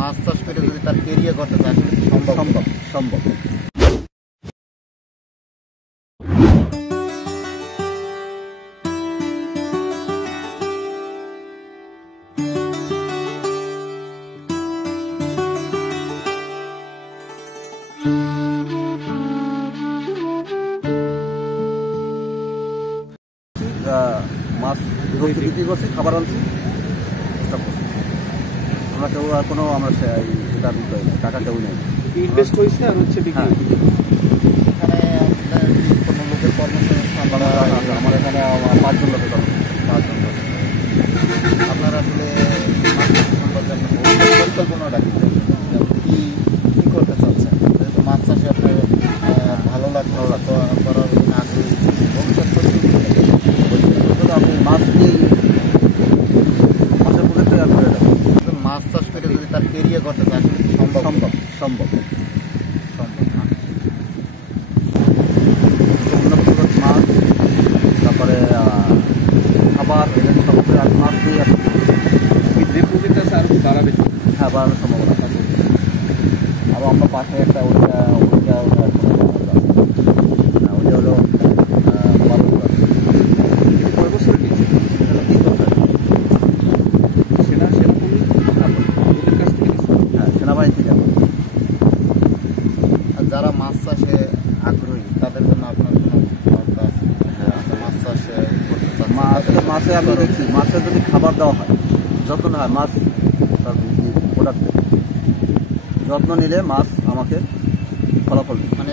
মাছ চাষ করে যদি তার কেরিয়ার করতে চায় আসলে কি সম্ভব? সম্ভব সম্ভব মাছ বিক্রি করছি, খাবার আনছি, আমরা কেউ আর কোনো আমরা এটা বিষয় নেই, টাকা কেউ নেই, ইনভেস্ট হয়েছে আর হচ্ছে বিক্রি। এখানে কোনো লোকের কর্মসংস্থান বা আমার এখানে 5 জন লোকের কর্ম, 5 জন লোক। আপনারা আসলে মাছ চাষ সম্পর্কে পরিকল্পনাটা কি কি করতে চাচ্ছেন? যেহেতু মাছ চাষে আপনার ভালো লাগছে করার জন্য আগ্রহী, ভবিষ্যৎ পরিকল্পনা আমি মাছ দিয়েই মাছের পুকুর তৈরি করে দেবো। মাছ চাষ করে যদি তার কেরিয়ার করতে চায় আসলে কি সম্ভব? সম্ভব সম্ভব সম্ভব না। উন্নত মাছ, তারপরে খাবার, এটা সব আর মাছ দিয়ে যে প্রফিট আছে আরো বাড়াবে। হ্যাঁ, বাড়ানোর সম্ভাবনা থাকে। আরও আমরা পাশে একটা ওইটা হলো 12 আছে। কয় বছর নিয়েছে? ওদের কাছ থেকে নিয়েছে। হ্যাঁ, সেনাবাহিনী থেকে। আর যারা মাছ চাষে আগ্রহী তাদের জন্য আপনার কোনো বার্তা আছে? হ্যাঁ, মাছ চাষে করতে চাচ্ছেন। মাছে আমি দেখছি, মাছের যদি খাবার দেওয়া হয়, যত্ন হয়, মাছ তার প্রোডাক্ট যত্ন নিলে মাছ আমাকে ফলাফল দেয়। মানে